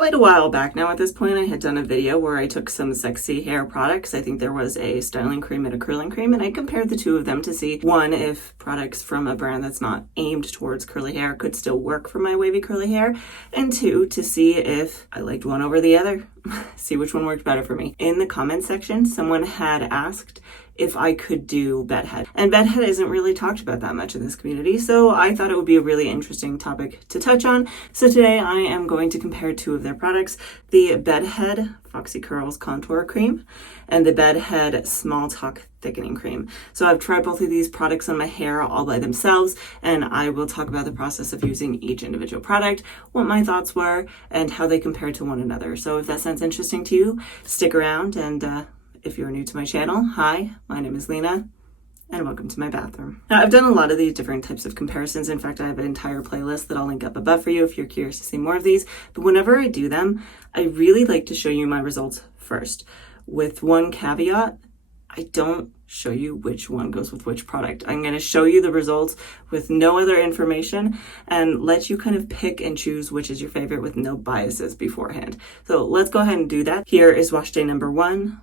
quite a while back now at this point. I had done a video where I took some sexy hair products. I think there was a styling cream and a curling cream, and I compared the two of them to see, one, if products from a brand that's not aimed towards curly hair could still work for my wavy curly hair, and two, to see if I liked one over the other, see which one worked better for me. In the comments section, someone had asked if I could do bedhead. And bedhead isn't really talked about that much in this community, so I thought it would be a really interesting topic to touch on. So today I am going to compare two of their products, the Bedhead Foxy Curls Contour Cream and the Bedhead Small Talk Thickening Cream. So I've tried both of these products on my hair all by themselves, and I will talk about the process of using each individual product, what my thoughts were, and how they compare to one another. So if that sounds interesting to you, stick around, and if you're new to my channel, hi, my name is Lena, and welcome to my bathroom. Now, I've done a lot of these different types of comparisons. In fact, I have an entire playlist that I'll link up above for you if you're curious to see more of these. But whenever I do them, I really like to show you my results first. With one caveat, I don't show you which one goes with which product. I'm going to show you the results with no other information and let you kind of pick and choose which is your favorite with no biases beforehand. So let's go ahead and do that. Here is wash day number 1.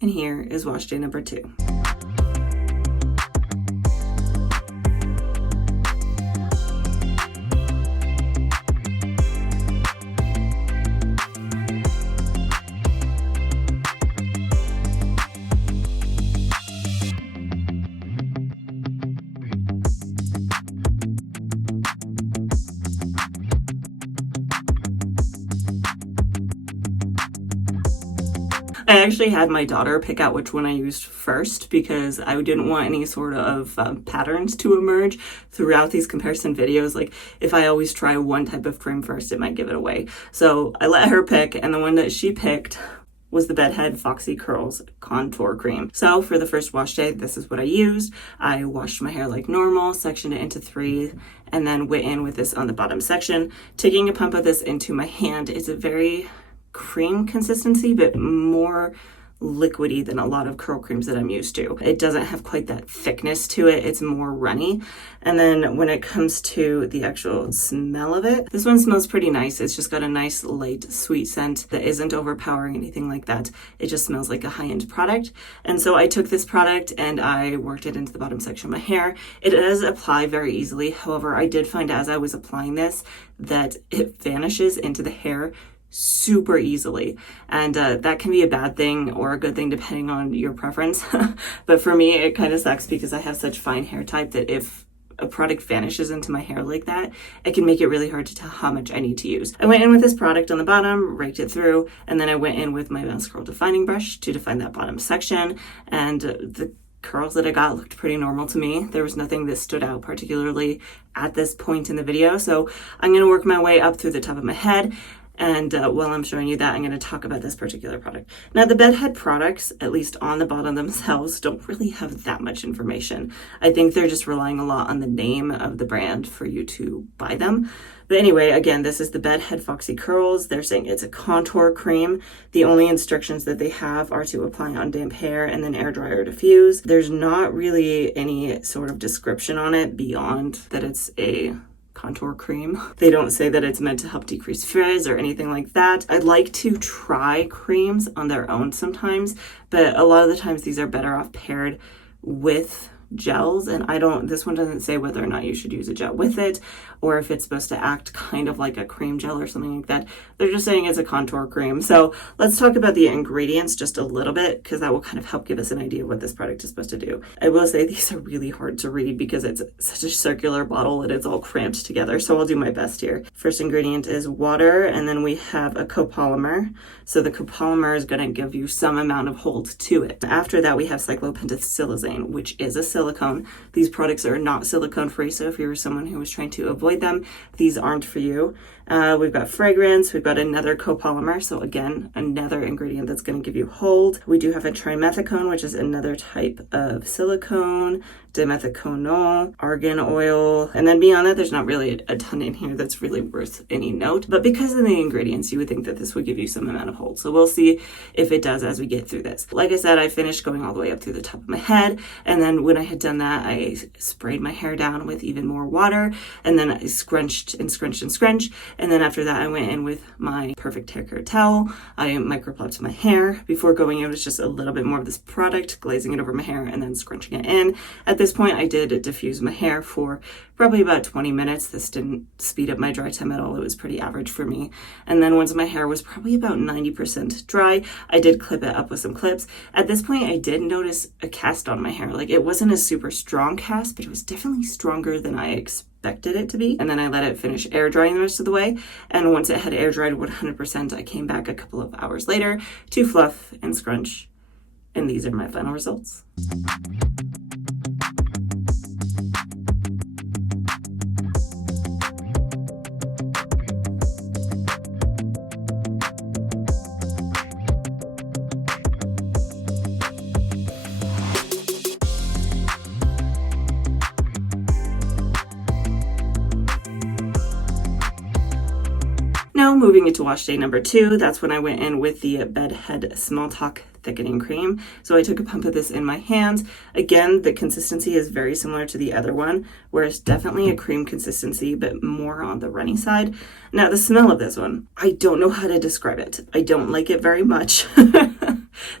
And here is wash day number 2. I actually had my daughter pick out which one I used first because I didn't want any sort of patterns to emerge throughout these comparison videos. Like if I always try one type of cream first, it might give it away. So I let her pick, and the one that she picked was the Bedhead Foxy Curls Contour Cream. So for the first wash day, this is what I used. I washed my hair like normal, sectioned it into 3, and then went in with this on the bottom section. Taking a pump of this into my hand, it's a very cream consistency, but more liquidy than a lot of curl creams that I'm used to. It doesn't have quite that thickness to it. It's more runny. And then when it comes to the actual smell of it, this one smells pretty nice. It's just got a nice light sweet scent that isn't overpowering, anything like that. It just smells like a high-end product. And so I took this product and I worked it into the bottom section of my hair. It does apply very easily. However, I did find as I was applying this that it vanishes into the hair super easily, and that can be a bad thing or a good thing depending on your preference. But for me, it kind of sucks because I have such fine hair type that if a product vanishes into my hair like that, it can make it really hard to tell how much I need to use. I went in with this product on the bottom, raked it through, and then I went in with my mouse curl defining brush to define that bottom section, and the curls that I got looked pretty normal to me. There was nothing that stood out particularly at this point in the video, so I'm going to work my way up through the top of my head. And while I'm showing you that, I'm going to talk about this particular product. Now, the Bedhead products, at least on the bottom themselves, don't really have that much information. I think they're just relying a lot on the name of the brand for you to buy them. But anyway, again, this is the Bedhead Foxy Curls. They're saying it's a contour cream. The only instructions that they have are to apply on damp hair and then air dry or diffuse. There's not really any sort of description on it beyond that it's a contour cream. They don't say that it's meant to help decrease frizz or anything like that. I'd like to try creams on their own sometimes, but a lot of the times these are better off paired with gels, and this one doesn't say whether or not you should use a gel with it or if it's supposed to act kind of like a cream gel or something like that. They're just saying it's a contour cream. So let's talk about the ingredients just a little bit, because that will kind of help give us an idea of what this product is supposed to do. I will say these are really hard to read because it's such a circular bottle and it's all cramped together, so I'll do my best here. First ingredient is water, and then we have a copolymer. So the copolymer is going to give you some amount of hold to it. After that, we have cyclopentasilisane, which is a silicone. These products are not silicone free, so if you're someone who is trying to avoid them, these aren't for you. We've got fragrance, we've got another copolymer, so again, another ingredient that's going to give you hold. We do have a trimethicone, which is another type of silicone, dimethiconol, argan oil, and then beyond that, there's not really a ton in here that's really worth any note. But because of the ingredients, you would think that this would give you some amount of hold. So we'll see if it does as we get through this. Like I said, I finished going all the way up through the top of my head, and then when I had done that, I sprayed my hair down with even more water, and then I scrunched and scrunched and scrunched, and then after that, I went in with my perfect hair care towel. I microplucked my hair. Before going in, it was just a little bit more of this product, glazing it over my hair, and then scrunching it in. At this point, I did diffuse my hair for probably about 20 minutes. This didn't speed up my dry time at all. It was pretty average for me. And then once my hair was probably about 90% dry, I did clip it up with some clips. At this point, I did notice a cast on my hair. Like, it wasn't a super strong cast, but it was definitely stronger than I expected it to be. And then I let it finish air drying the rest of the way. And once it had air dried 100%, I came back a couple of hours later to fluff and scrunch. And these are my final results. Now moving into wash day number 2, that's when I went in with the Bedhead Small Talk Thickening Cream. So I took a pump of this in my hands. Again, the consistency is very similar to the other one, where it's definitely a cream consistency, but more on the runny side. Now the smell of this one, I don't know how to describe it. I don't like it very much.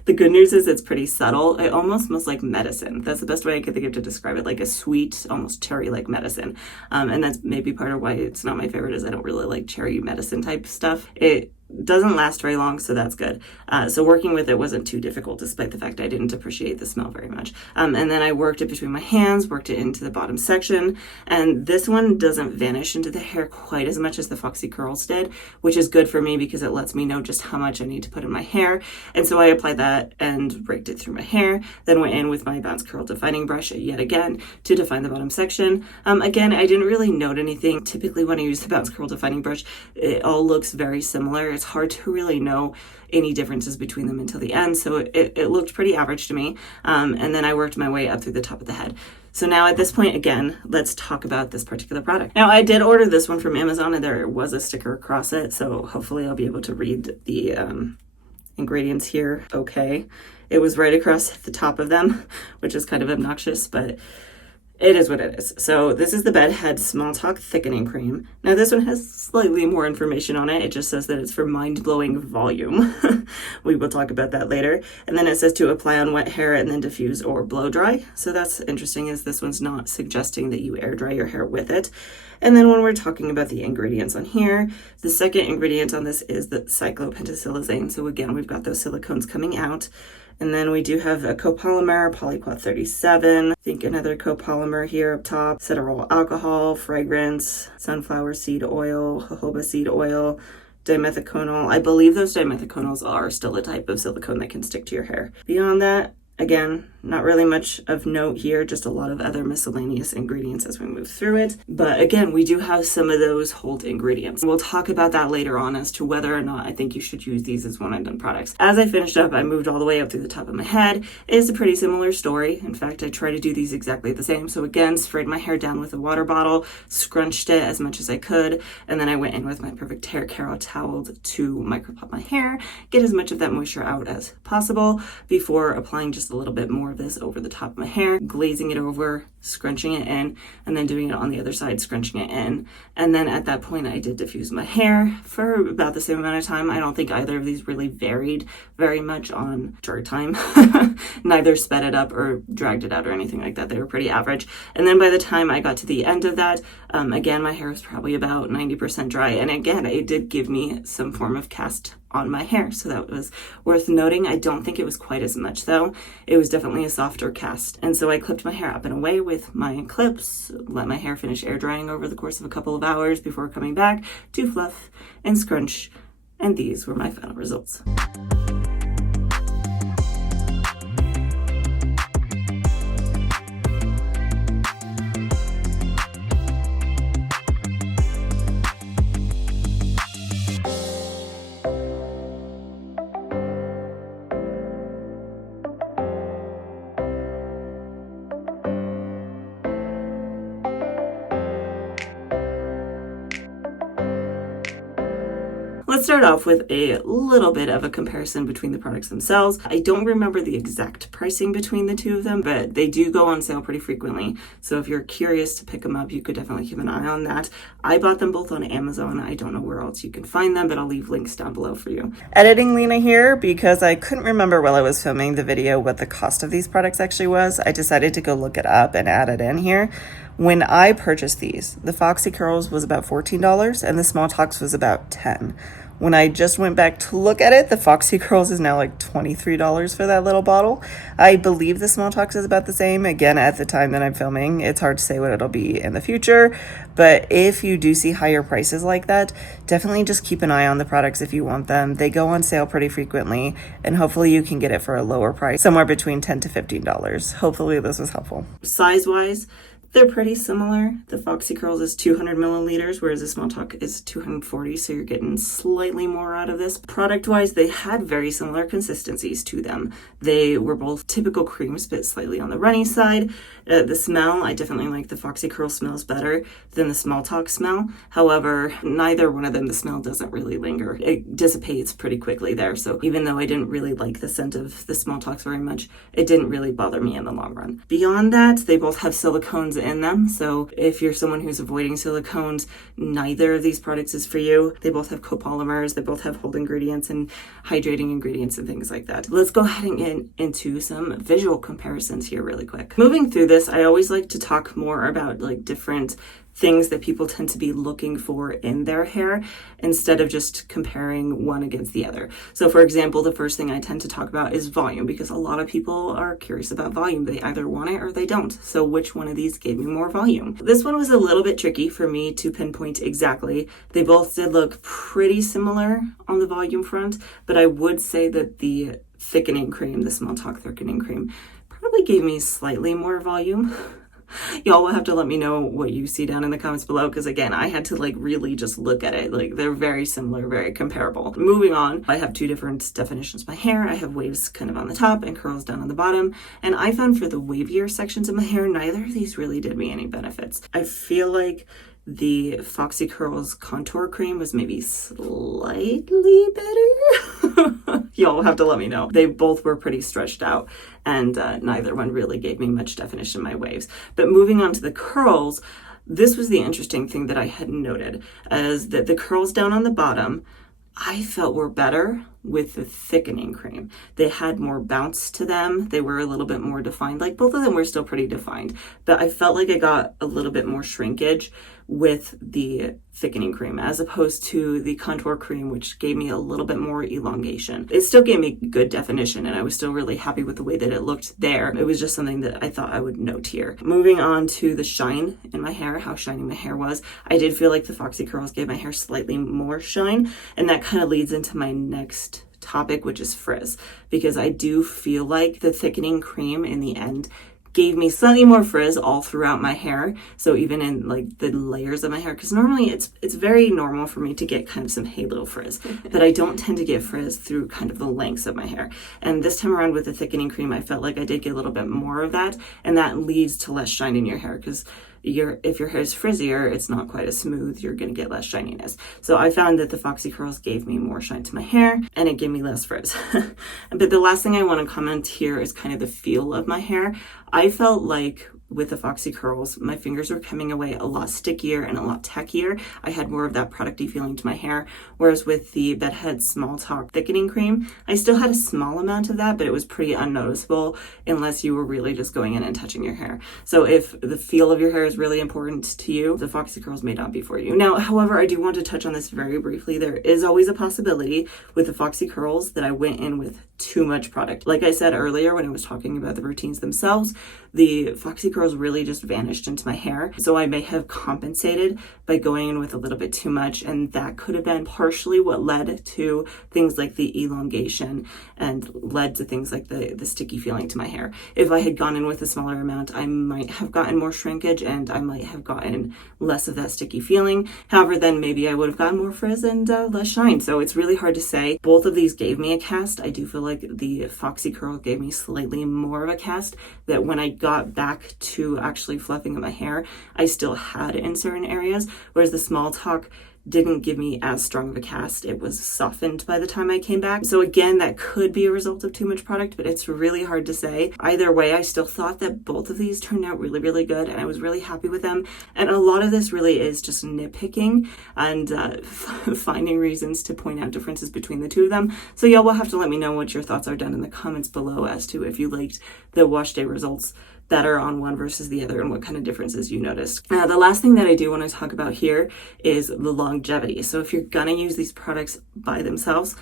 The good news is it's pretty subtle. It almost smells like medicine. That's the best way I could think of to describe it, like a sweet, almost cherry-like medicine. And that's maybe part of why it's not my favorite, is I don't really like cherry medicine type stuff. It doesn't last very long, so that's good. So working with it wasn't too difficult, despite the fact I didn't appreciate the smell very much. And then I worked it between my hands, worked it into the bottom section, and this one doesn't vanish into the hair quite as much as the Foxy Curls did, which is good for me because it lets me know just how much I need to put in my hair. And so I applied that and raked it through my hair, then went in with my Bounce Curl defining brush yet again to define the bottom section. Again, I didn't really note anything. Typically when I use the Bounce Curl defining brush, it all looks very similar. It's hard to really know any differences between them until the end, so it looked pretty average to me. And then I worked my way up through the top of the head. So now at this point, again, let's talk about this particular product. Now, I did order this one from Amazon, and there was a sticker across it, so hopefully I'll be able to read the ingredients here okay. It was right across the top of them, which is kind of obnoxious, but it is what it is. So this is the Bedhead Small Talk Thickening Cream. Now this one has slightly more information on it. It just says that it's for mind-blowing volume. We will talk about that later. And then it says to apply on wet hair and then diffuse or blow dry. So that's interesting, is this one's not suggesting that you air dry your hair with it. And then when we're talking about the ingredients on here, the second ingredient on this is the cyclopentasilisane. So again, we've got those silicones coming out. And then we do have a copolymer, polyquat 37. I think another copolymer here up top, cetearyl alcohol, fragrance, sunflower seed oil, jojoba seed oil, dimethiconol. I believe those dimethiconals are still a type of silicone that can stick to your hair. Beyond that, again, not really much of note here, just a lot of other miscellaneous ingredients as we move through it. But again, we do have some of those hold ingredients. We'll talk about that later on as to whether or not I think you should use these as one and done products. As I finished up, I moved all the way up through the top of my head. It's a pretty similar story. In fact, I try to do these exactly the same. So again, sprayed my hair down with a water bottle, scrunched it as much as I could, and then I went in with my perfect hair care towel to micropop my hair, get as much of that moisture out as possible before applying just a little bit more of this over the top of my hair, glazing it over, scrunching it in, and then doing it on the other side, scrunching it in. And then at that point, I did diffuse my hair for about the same amount of time. I don't think either of these really varied very much on dry time. Neither sped it up or dragged it out or anything like that. They were pretty average. And then by the time I got to the end of that, again, my hair was probably about 90% dry. And again, it did give me some form of cast on my hair, so that was worth noting. I don't think it was quite as much though. It was definitely a softer cast. And so I clipped my hair up and away with my clips, let my hair finish air drying over the course of a couple of hours before coming back to fluff and scrunch. And these were my final results. Let's start off with a little bit of a comparison between the products themselves. I don't remember the exact pricing between the two of them, but they do go on sale pretty frequently. So if you're curious to pick them up, you could definitely keep an eye on that. I bought them both on Amazon. I don't know where else you can find them, but I'll leave links down below for you. Editing Lena here because I couldn't remember while I was filming the video what the cost of these products actually was. I decided to go look it up and add it in here. When I purchased these, the Foxy Curls was about $14 and the Small Talks was about $10. When I just went back to look at it, the Foxy Curls is now like $23 for that little bottle. I believe the Small Talks is about the same. Again, at the time that I'm filming, it's hard to say what it'll be in the future. But if you do see higher prices like that, definitely just keep an eye on the products if you want them. They go on sale pretty frequently, and hopefully you can get it for a lower price, somewhere between $10 to $15. Hopefully this was helpful. Size-wise, they're pretty similar. The Foxy Curls is 200 milliliters, whereas the Small Talk is 240, so you're getting slightly more out of this. Product-wise, they had very similar consistencies to them. They were both typical creams, but slightly on the runny side. The smell, I definitely like the Foxy Curl smells better than the Small Talk smell. However, neither one of them, the smell doesn't really linger. It dissipates pretty quickly there, so even though I didn't really like the scent of the Small Talks very much, it didn't really bother me in the long run. Beyond that, they both have silicones in them, so if you're someone who's avoiding silicones, neither of these products is for you. They both have copolymers, they both have hold ingredients and hydrating ingredients and things like that. Let's go ahead and get into some visual comparisons here really quick. Moving through this, I always like to talk more about like different things that people tend to be looking for in their hair instead of just comparing one against the other. So for example, the first thing I tend to talk about is volume, because a lot of people are curious about volume. They either want it or they don't. So which one of these gave me more volume? This one was a little bit tricky for me to pinpoint exactly. They both did look pretty similar on the volume front, but I would say that the thickening cream, the Small Talk thickening cream, probably gave me slightly more volume. Y'all will have to let me know what you see down in the comments below, because again, I had to like really just look at it. Like they're very similar, very comparable. Moving on, I have two different definitions of my hair. I have waves kind of on the top and curls down on the bottom. And I found for the wavier sections of my hair, neither of these really did me any benefits. I feel like the Foxy Curls contour cream was maybe slightly better. Y'all will have to let me know. They both were pretty stretched out, and neither one really gave me much definition in my waves. But moving on to the curls, this was the interesting thing that I had noted, as that the curls down on the bottom, I felt were better with the thickening cream. They had more bounce to them. They were a little bit more defined. Like both of them were still pretty defined, but I felt like I got a little bit more shrinkage with the thickening cream as opposed to the contour cream, which gave me a little bit more elongation. It still gave me good definition, and I was still really happy with the way that it looked there. It was just something that I thought I would note here. Moving on to the shine in my hair, how shiny my hair was. I did feel like the Foxy Curls gave my hair slightly more shine, and that kind of leads into my next topic, which is frizz, because I do feel like the thickening cream in the end gave me slightly more frizz all throughout my hair. So even in like the layers of my hair, because normally it's very normal for me to get kind of some halo frizz, but I don't tend to get frizz through kind of the lengths of my hair. And this time around with the thickening cream, I felt like I did get a little bit more of that, and that leads to less shine in your hair, because if your hair is frizzier, it's not quite as smooth, you're going to get less shininess. So I found that the Foxy Curls gave me more shine to my hair, and it gave me less frizz. But the last thing I want to comment here is kind of the feel of my hair. I felt like with the Foxy Curls, my fingers were coming away a lot stickier and a lot tackier. I had more of that producty feeling to my hair, whereas with the Bedhead Small Talk thickening cream, I still had a small amount of that, but it was pretty unnoticeable unless you were really just going in and touching your hair. So if the feel of your hair is really important to you, the Foxy Curls may not be for you. Now, however, I do want to touch on this very briefly. There is always a possibility with the Foxy Curls that I went in with too much product. Like I said earlier when I was talking about the routines themselves, the Foxy Curls really just vanished into my hair. So I may have compensated by going in with a little bit too much, and that could have been partially what led to things like the elongation and led to things like the sticky feeling to my hair. If I had gone in with a smaller amount, I might have gotten more shrinkage and I might have gotten less of that sticky feeling. However, then maybe I would have gotten more frizz and less shine. So it's really hard to say. Both of these gave me a cast. I do feel like the Foxy Curl gave me slightly more of a cast, that when I got back to actually fluffing up my hair, I still had in certain areas, whereas the Small Talk didn't give me as strong of a cast. It was softened by the time I came back. So again, that could be a result of too much product, but it's really hard to say. Either way, I still thought that both of these turned out really, really good, and I was really happy with them. And a lot of this really is just nitpicking and finding reasons to point out differences between the two of them. So y'all will have to let me know what your thoughts are down in the comments below as to if you liked the wash day results better on one versus the other and what kind of differences you noticed. Now, the last thing that I do want to talk about here is the longevity. So if you're gonna use these products by themselves,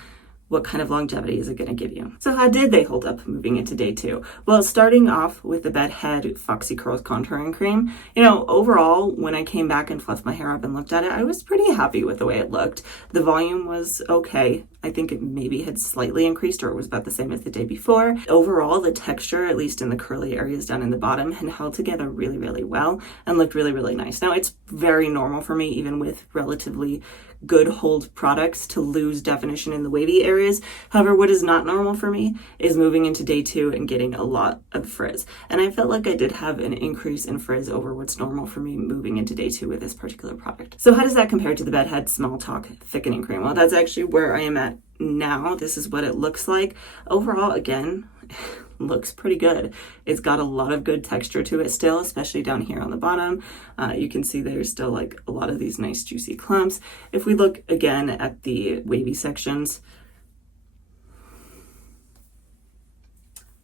what kind of longevity is it going to give you? So how did they hold up moving into day 2? Well, starting off with the Bedhead Foxy Curls Contouring Cream, overall, when I came back and fluffed my hair up and looked at it, I was pretty happy with the way it looked. The volume was okay. I think it maybe had slightly increased, or it was about the same as the day before. Overall, the texture, at least in the curly areas down in the bottom, had held together really, really well and looked really, really nice. Now, it's very normal for me, even with relatively good hold products, to lose definition in the wavy areas. However, what is not normal for me is moving into day 2 and getting a lot of frizz. And I felt like I did have an increase in frizz over what's normal for me moving into day 2 with this particular product. So how does that compare to the Bedhead Small Talk Thickening Cream? Well, that's actually where I am at now. This is what it looks like. Overall, again, looks pretty good. It's got a lot of good texture to it still, especially down here on the bottom. You can see there's still like a lot of these nice juicy clumps. If we look again at the wavy sections,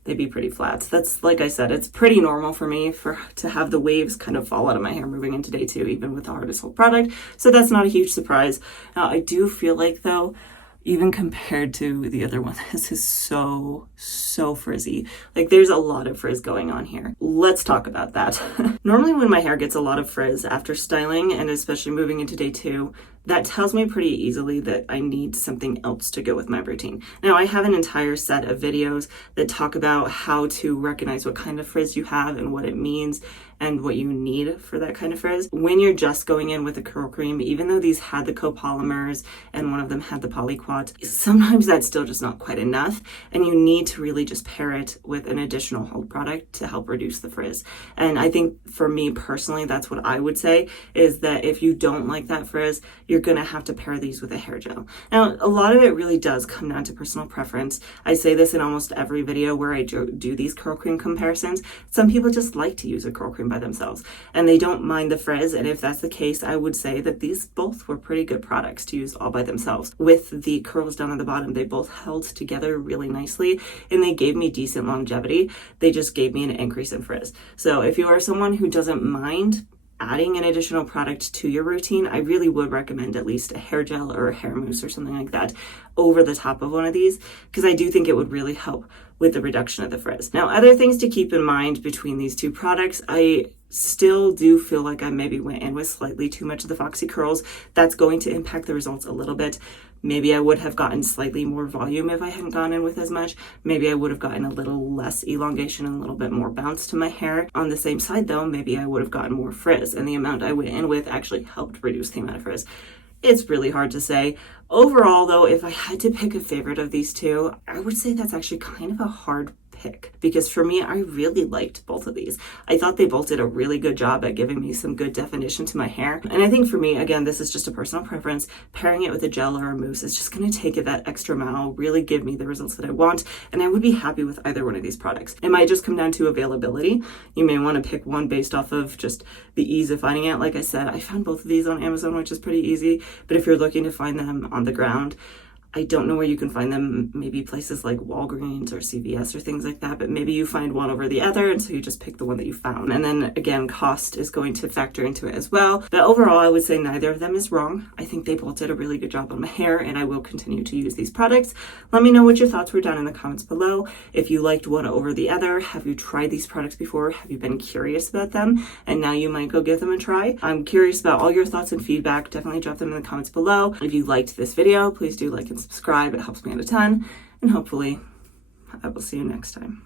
they'd be pretty flat. That's, like I said, it's pretty normal for me to have the waves kind of fall out of my hair moving into day 2, even with the hardest hold product. So that's not a huge surprise. Now, I do feel like, though, even compared to the other one, this is so frizzy. Like, there's a lot of frizz going on here. Let's talk about that. Normally when my hair gets a lot of frizz after styling, and especially moving into day 2, that tells me pretty easily that I need something else to go with my routine. Now, I have an entire set of videos that talk about how to recognize what kind of frizz you have and what it means and what you need for that kind of frizz. When you're just going in with a curl cream, even though these had the copolymers and one of them had the polyquat, sometimes that's still just not quite enough, and you need to really just pair it with an additional hold product to help reduce the frizz. And I think for me personally, that's what I would say, is that if you don't like that frizz, you're gonna have to pair these with a hair gel. Now, a lot of it really does come down to personal preference. I say this in almost every video where I do these curl cream comparisons. Some people just like to use a curl cream by themselves and they don't mind the frizz, and if that's the case, I would say that these both were pretty good products to use all by themselves. With the curls down at the bottom, they both held together really nicely and they gave me decent longevity. They just gave me an increase in frizz. So if you are someone who doesn't mind adding an additional product to your routine, I really would recommend at least a hair gel or a hair mousse or something like that over the top of one of these, because I do think it would really help with the reduction of the frizz. Now, other things to keep in mind between these two products, I still do feel like I maybe went in with slightly too much of the Foxy curls. That's going to impact the results a little bit. Maybe I would have gotten slightly more volume if I hadn't gone in with as much. Maybe I would have gotten a little less elongation and a little bit more bounce to my hair. On the same side though, maybe I would have gotten more frizz, and the amount I went in with actually helped reduce the amount of frizz. It's really hard to say. Overall though, if I had to pick a favorite of these two, I would say that's actually kind of a hard pick, because for me, I really liked both of these. I thought they both did a really good job at giving me some good definition to my hair. And I think for me, again, this is just a personal preference. Pairing it with a gel or a mousse is just going to take it that extra mile, really give me the results that I want. And I would be happy with either one of these products. It might just come down to availability. You may want to pick one based off of just the ease of finding it. Like I said, I found both of these on Amazon, which is pretty easy. But if you're looking to find them on the ground, I don't know where you can find them, maybe places like Walgreens or CVS or things like that, but maybe you find one over the other, and so you just pick the one that you found. And then again, cost is going to factor into it as well. But overall, I would say neither of them is wrong. I think they both did a really good job on my hair, and I will continue to use these products. Let me know what your thoughts were down in the comments below. If you liked one over the other, have you tried these products before? Have you been curious about them? And now you might go give them a try. I'm curious about all your thoughts and feedback. Definitely drop them in the comments below. If you liked this video, please do like and subscribe. It helps me out a ton, and hopefully I will see you next time.